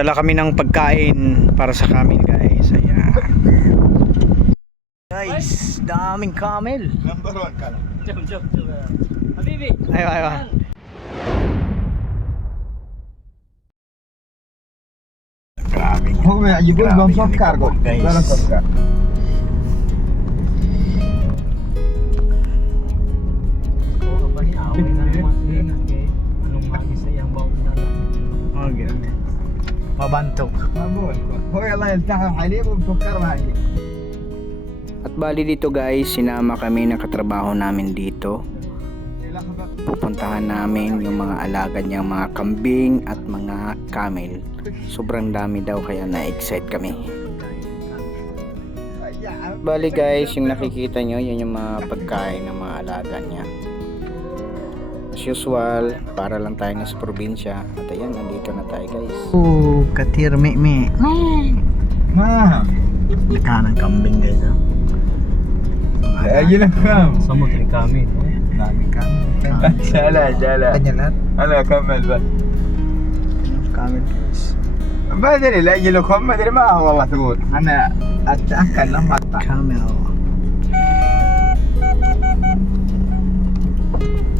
Dala kami ng pagkain para sa camel guys. Ayan. Guys, daming camel. Number 1 ka lang. Jump. Habibi. Ayun. Grabe. هو يقول بنصف كارغو guys. لا نصف كارغو Anong mag-isa yung bawang dala? Okay. Mabantok. هو يلا يلتحم حليب وبسكر معي. At bali dito guys, sinama kami ng katrabaho namin dito. Pupuntahan namin yung mga alaga niyang mga kambing at mga camel. Sobrang dami daw kaya na-excite kami. Bali guys, yung nakikita nyo, yun yung mga pagkain ng mga alaga niya. As usual, para lang tayo sa probinsya. At ayan, nandito na tayo guys. Oh, katir mi. ما Laka ng kambing guys. اجي لك كم Samot rin kami. Daming kambing. جلا Kanya lahat. انا اكمل بس Camel guys. ما ادري لا اجي لكم ما ادري ما هو والله تقول انا اتاكد لما اقطع Camel.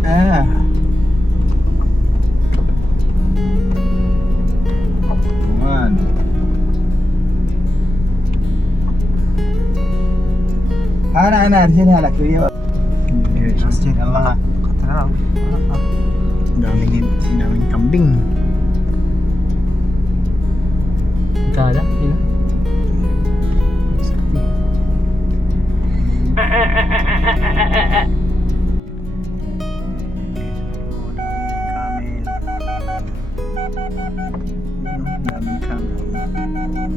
كمان انا ارسلها لك فيديو يلا Daming kambing. Kala? Yun Daming camel.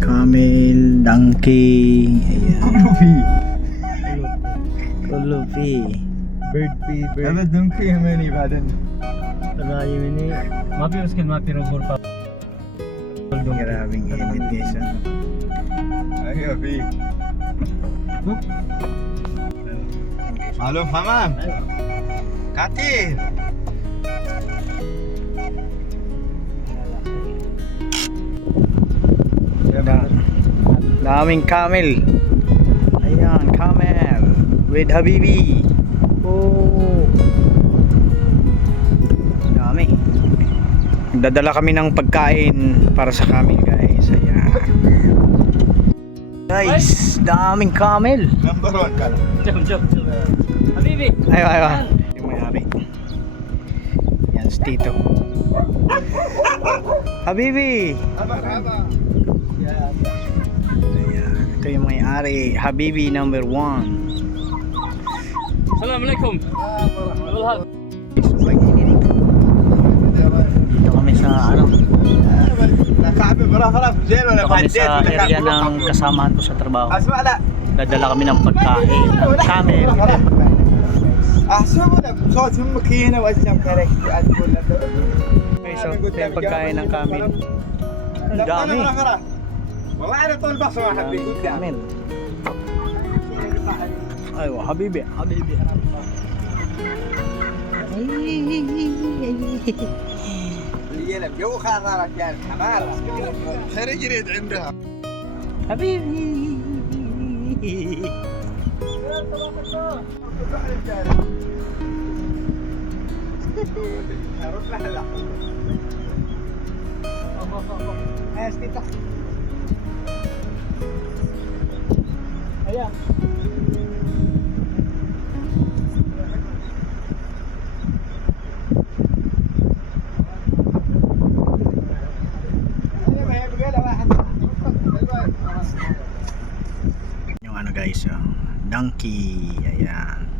Camel, donkey, ayan. كله فيه Kullo fee. bird fee هذا دونكي يماني بعدين Tabayo yun eh. Mapi uskin mapi rogor pa. Grabing init guys. ايوه فيه الو حمام كاتين Daming camel. Ayan, camel with Habibi. Oh. Dami. Nagdadala kami ng pagkain para sa camel guys. Ayan. Guys, daming camel. نمبر 1 كان Jump. Habibi. Ayun. Yung may-ari. Yan, si Tito. Habibi. مرحبا Ayan, ito yung may-ari. Habibi number 1. Assalamualaikum. Walhal. Dito kami sa ano? كعبي برافرة في الجيل ولا Dito kami فديت sa ولا area كعبي ng kasamahan ko sa trabaho. اسمع لا Dadala kami ng pagkain at camel. احسب ولا صوت امك هنا واسم كارك اقول لك Okay, so ito yung pagkain ng camel. Ang dami. والله انا طول بصر ما حبيت قدام Camel. Aywa, Habibi. اللي يلعب جو خاطرك يعني حمار خرج يريد عندها Habibi. روح لحلا Ayan. Yung ano guys, donkey. Ayan.